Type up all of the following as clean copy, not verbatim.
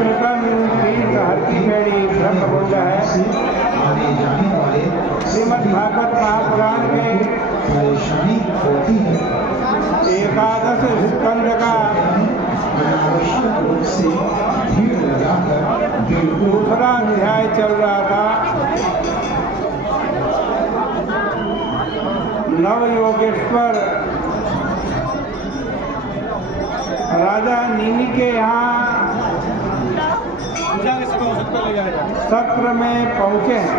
कृतन तीर्थ हर की पेड़ी ब्रह्मकुंड है। श्रीमद् भागवत महापुराण के परेशानी होती है, 11 स्कंद का अनावश्यक रूप से भीड़ लगाकर बिल्कुल दूसरा अध्याय चल रहा था। नव योगेश्वर राजा नीमी के यहाँ सत्र में पहुँचे हैं।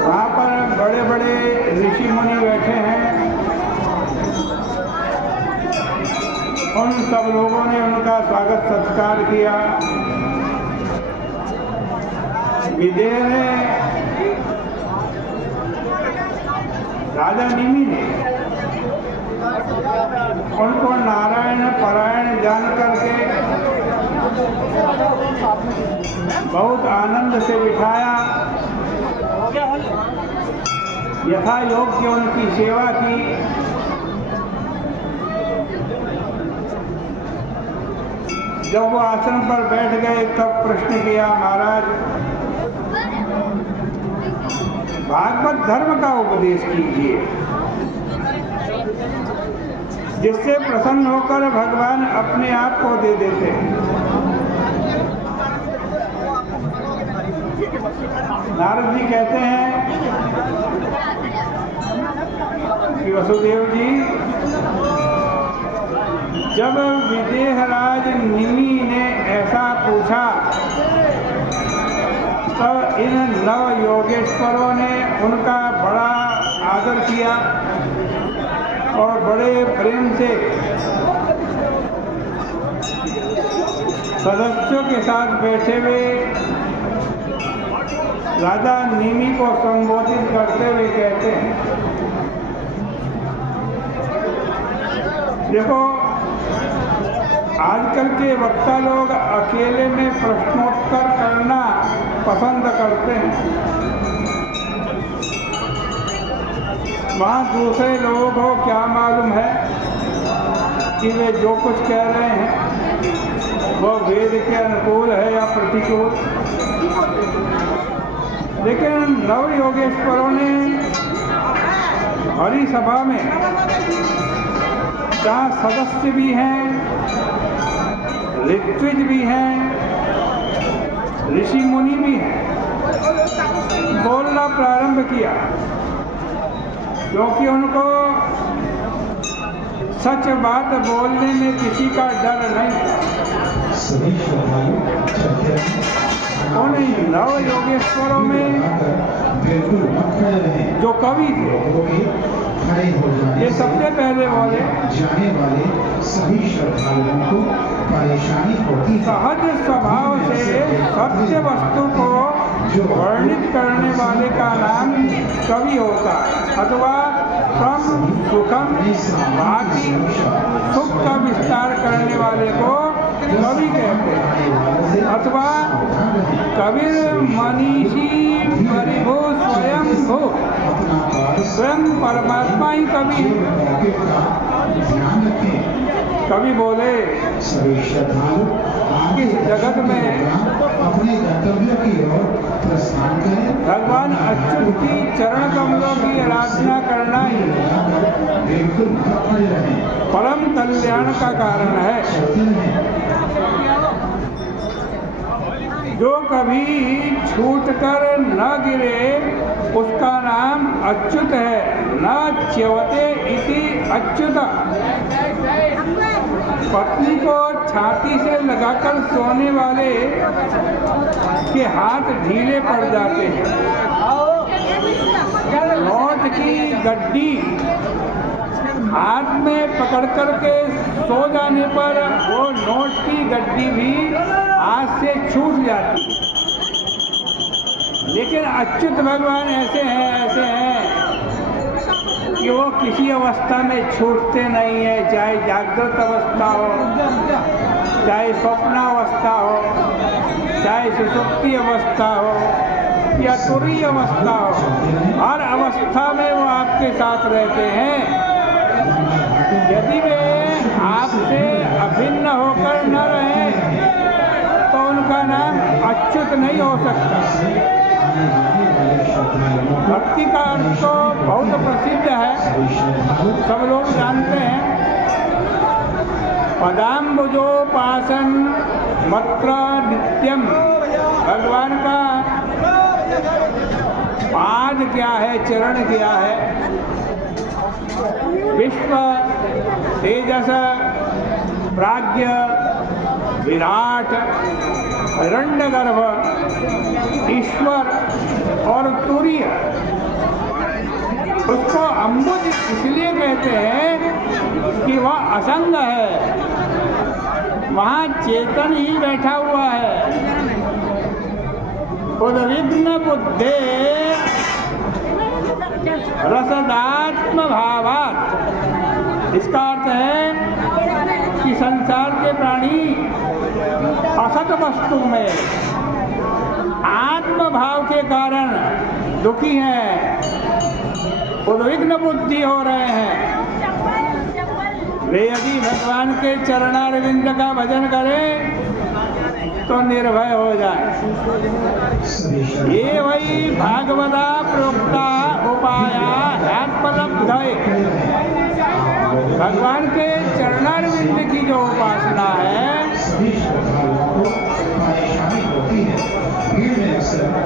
वहाँ पर बड़े बड़े ऋषि मुनि बैठे हैं। उन सब लोगों ने उनका स्वागत सत्कार किया। विदेह ने राजा नीमी ने उनको नारायण परायण जान करके बहुत आनंद से बिठाया। यथा योग्य उनकी सेवा की। जब वो आसन पर बैठ गए तब प्रश्न किया, महाराज भागवत धर्म का उपदेश कीजिए जिससे प्रसन्न होकर भगवान अपने आप को दे देते हैं। नारद जी कहते हैं कि वसुदेव जी, जब विदेहराज निमि ने ऐसा पूछा तब इन नव योगेश्वरों ने उनका बड़ा आदर किया और बड़े प्रेम से सदस्यों के साथ बैठे हुए राजा नीमी को संबोधित करते हुए कहते हैं, देखो आजकल के वक्ता लोग अकेले में प्रश्नोत्तर करना पसंद करते हैं। वहाँ दूसरे लोगों को क्या मालूम है कि वे जो कुछ कह रहे हैं वो वेद के अनुकूल है या प्रतिकूल। लेकिन नव योगेश्वरों ने हरि सभा में जहाँ सदस्य भी हैं, ऋत्विज भी हैं, ऋषि मुनि भी हैं, बोलना प्रारंभ किया क्योंकि उनको सच बात बोलने में किसी का डर नहीं था। उन नव योगेश्वरों में जो कवि थे ये सबसे पहले बोले, जाने वाले सभी श्रद्धालुओं को परेशानी होती है। सहज स्वभाव से सत्य वस्तु को वर्णित करने वाले का नाम कवि होता है, अथवा सम सुखम बाकी सुख का विस्तार करने वाले को कवि कहते हैं, अथवा कबीर मनीषी परिभू स्वयं भू, स्वयं परमात्मा ही कवि है। कवि बोले इस जगत में अपने गंतव्य की ओर प्रस्थान करें। भगवान अच्युत की चरण कमलों की आराधना करना ही परम कल्याण का कारण है। जो कभी छूट कर न गिरे उसका नाम अच्युत है। न च्यवते इति अच्युत। पत्नी को छाती से लगाकर सोने वाले के हाथ ढीले पड़ जाते हैं। नोट की गड्डी हाथ में पकड़ करके सो जाने पर वो नोट की गड्डी भी हाथ से छूट जाती है। लेकिन अच्युत भगवान ऐसे हैं कि वो किसी अवस्था में छूटते नहीं है, चाहे जागृत अवस्था हो, चाहे स्वप्नावस्था हो, चाहे सुषुप्ति अवस्था हो या तुरीय अवस्था हो, हर अवस्था में वो आपके साथ रहते हैं। यदि वे आपसे अभिन्न होकर न रहे उसका नाम अच्युत नहीं हो सकता। भक्ति का अर्थ तो बहुत प्रसिद्ध है, सब लोग जानते हैं। पदाम्बुजोपासन मत्र नित्यम, भगवान का पाद क्या है, चरण क्या है। विश्व, तेजस, प्राज्ञ, विराट, हिरण्यगर्भ, ईश्वर और तुरीय, उसको अम्बुज इसलिए कहते हैं कि वह असंग है, वहाँ चेतन ही बैठा हुआ है। उद्विग्न बुद्धे रसदात्म भावात्, इसका अर्थ है कि संसार के प्राणी असत वस्तु में आत्म भाव के कारण दुखी हैं, उद्विग्न बुद्धि हो रहे हैं। वे यदि भगवान के चरणारविंद का भजन करें तो निर्भय हो जाए। ये वही भागवता प्रोक्ता उपाया ह्यात्पलब्धये, भगवान के चरणारविंद की जो उपासना है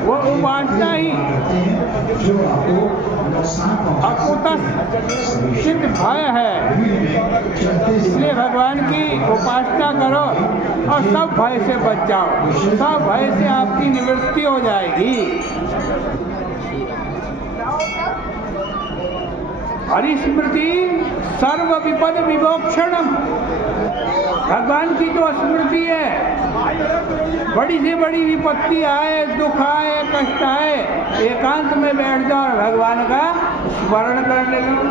वो उपासना ही अकुतस्थित भय है। इसलिए भगवान की उपासना करो और सब भय से बच जाओ, सब भय से आपकी निवृत्ति हो जाएगी। हरिस्मृति सर्व विपद विमोक्षणम, भगवान की जो स्मृति है, बड़ी से बड़ी विपत्ति आए, दुख आए, कष्ट आए, एकांत में बैठ जाओ और भगवान का स्मरण करने लगो,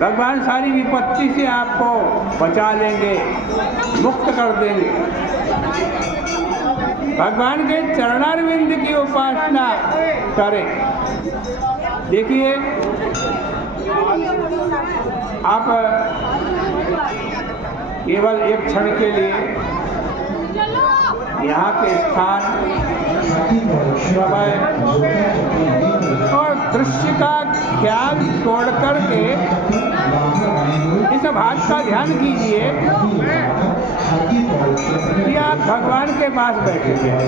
भगवान सारी विपत्ति से आपको बचा लेंगे, मुक्त कर देंगे। भगवान के चरणारविंद की उपासना करें। देखिए, आप केवल एक क्षण के लिए यहाँ के स्थान, समय और दृश्य का ख्याल छोड़ करके इस भाग का ध्यान कीजिए कि आप भगवान के पास बैठे हैं,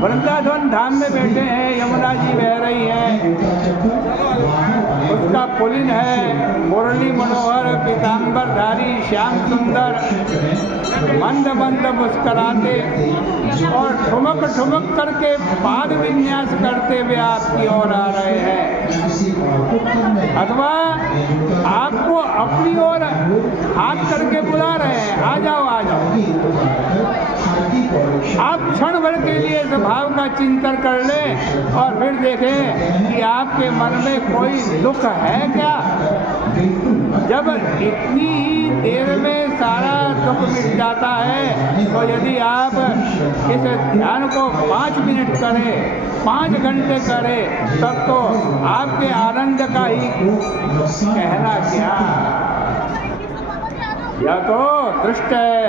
वृंदावन धाम में बैठे हैं, यमुना जी बह रही है, उसका पुलिन है, मुरली मनोहर, पीताम्बरधारी, श्याम सुंदर, मंद मंद मुस्कराते और ठुमक ठुमक करके पाद विन्यास करते हुए आपकी ओर आ रहे हैं, अथवा आपको अपनी ओर हाथ करके बुला रहे हैं, आ जाओ आ जाओ। आप क्षण भर के लिए इस भाव का चिंतन कर लें और फिर देखें कि आपके मन में कोई दुख है क्या। जब इतनी ही देर में सारा दुख मिट जाता है, तो यदि आप इस ध्यान को 5 मिनट करें, 5 घंटे करें, तब तो आपके आनंद का ही कहना क्या। यह तो दृष्ट है,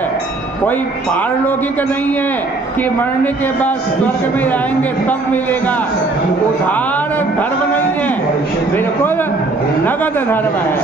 कोई पारलौकिक नहीं है कि मरने के बाद स्वर्ग में जाएंगे तब मिलेगा। उधार धर्म नहीं है, बिल्कुल नगद धर्म है।